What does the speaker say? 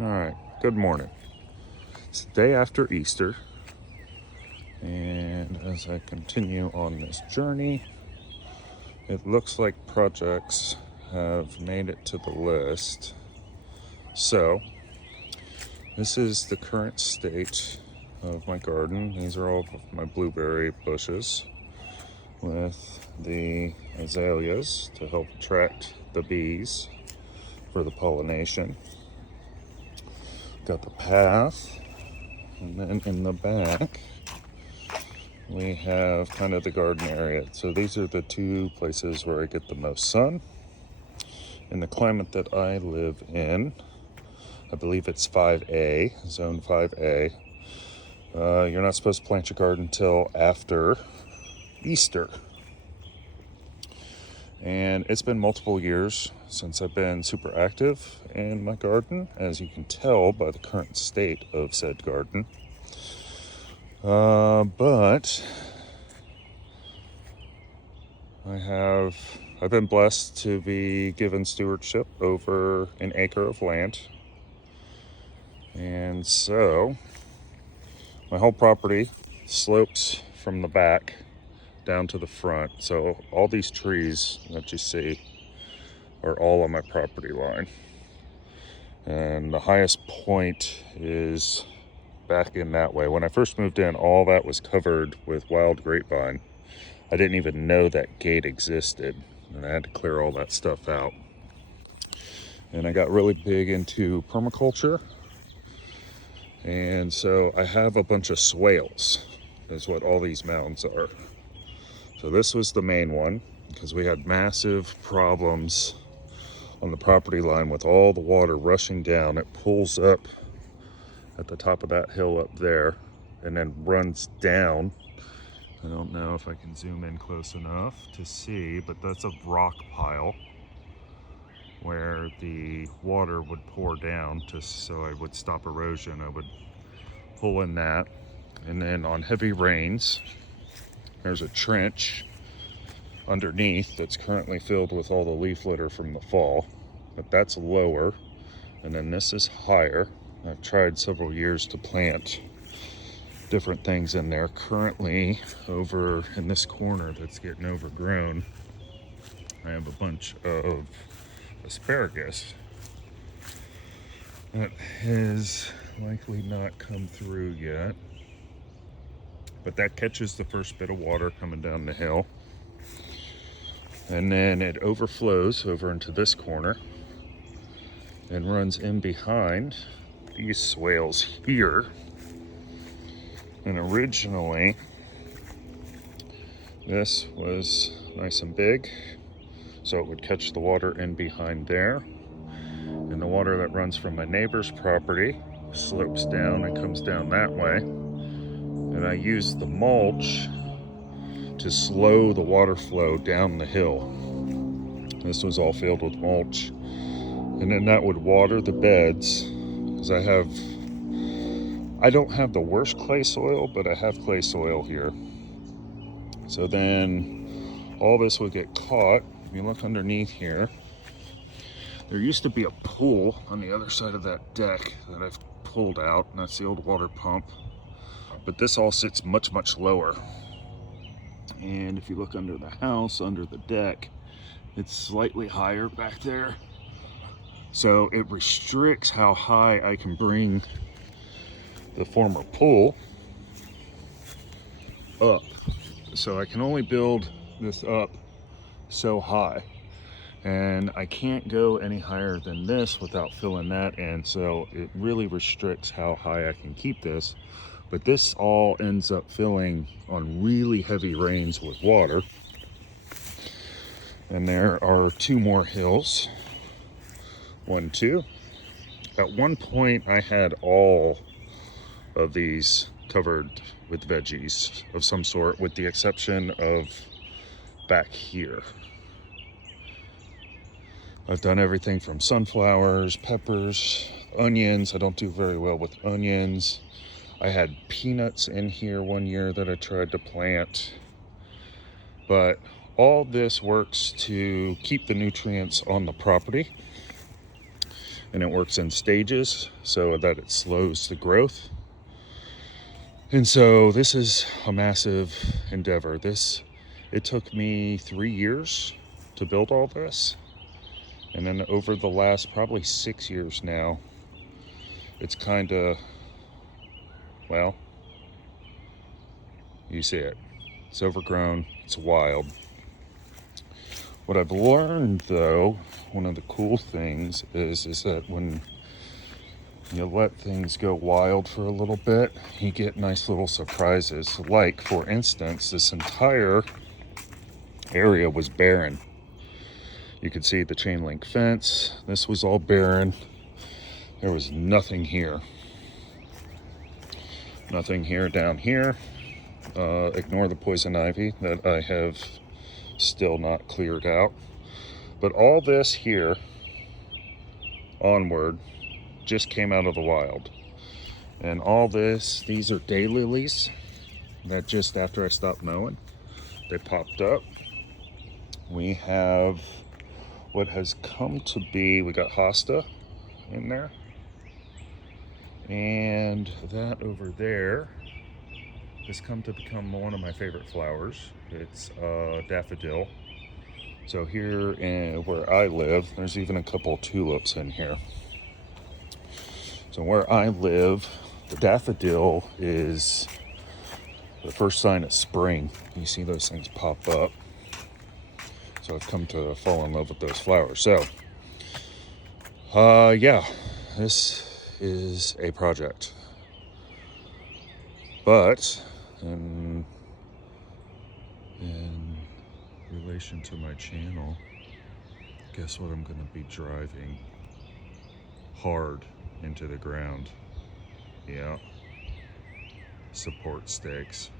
All right, good morning. It's the day after Easter, and as I continue on this journey, it looks like projects have made it to the list. So, this is the current state of my garden. These are all of my blueberry bushes with the azaleas to help attract the bees for the pollination. Got the path, and then in the back we have kind of the garden area. So these are the two places where I get the most sun. In the climate that I live in, I believe it's 5A, zone 5A. You're not supposed to plant your garden until after Easter. And it's been multiple years since I've been super active in my garden, as you can tell by the current state of said garden. But I've been blessed to be given stewardship over an acre of land. And so my whole property slopes from the back down to the front. So all these trees that you see are all on my property line. And the highest point is back in that way. When I first moved in, all that was covered with wild grapevine. I didn't even know that gate existed, and I had to clear all that stuff out. And I got really big into permaculture, and so I have a bunch of swales. That's what all these mounds are. So this was the main one, because we had massive problems on the property line with all the water rushing down. It pulls up at the top of that hill up there and then runs down. I don't know if I can zoom in close enough to see, but that's a rock pile where the water would pour down so I would stop erosion. I would pull in that, and then on heavy rains there's a trench underneath that's currently filled with all the leaf litter from the fall, but that's lower, and then this is higher. I've tried several years to plant different things in there. Currently, over in this corner that's getting overgrown, I have a bunch of asparagus that has likely not come through yet, but that catches the first bit of water coming down the hill, and then it overflows over into this corner and runs in behind these swales here. And originally this was nice and big, so it would catch the water in behind there, and the water that runs from my neighbor's property slopes down and comes down that way, and I use the mulch to slow the water flow down the hill. This was all filled with mulch, and then that would water the beds, because I don't have the worst clay soil, but I have clay soil here. So then all this would get caught. If you look underneath here, there used to be a pool on the other side of that deck that I've pulled out, and that's the old water pump. But this all sits much, much lower. And if you look under the house, under the deck, it's slightly higher back there. So it restricts how high I can bring the former pool up. So I can only build this up so high, and I can't go any higher than this without filling that in. So it really restricts how high I can keep this. But this all ends up filling on really heavy rains with water. And there are two more hills. 1, 2. At one point I had all of these covered with veggies of some sort, with the exception of back here. I've done everything from sunflowers, peppers, onions. I don't do very well with onions. I had peanuts in here one year that I tried to plant. But all this works to keep the nutrients on the property. and it works in stages so that it slows the growth. And so this is a massive endeavor. It took me 3 years to build all this. And then over the last probably 6 years now, it's kind of, well, you see it. It's overgrown, it's wild. What I've learned though, one of the cool things is that when you let things go wild for a little bit, you get nice little surprises. Like, for instance, this entire area was barren. You could see the chain link fence. This was all barren. There was nothing here. Nothing here down here. Ignore the poison ivy that I have still not cleared out. But all this here onward just came out of the wild. And all this, these are daylilies that just after I stopped mowing, they popped up. We have what has come to be, we got hosta in there. And that over there has come to become one of my favorite flowers. It's daffodil. So here where I live, there's even a couple tulips in here. So where I live, the daffodil is the first sign of spring. You see those things pop up. So I've come to fall in love with those flowers. So, yeah, this is a project. But in relation to my channel, guess what I'm going to be driving hard into the ground? Yeah, support stakes.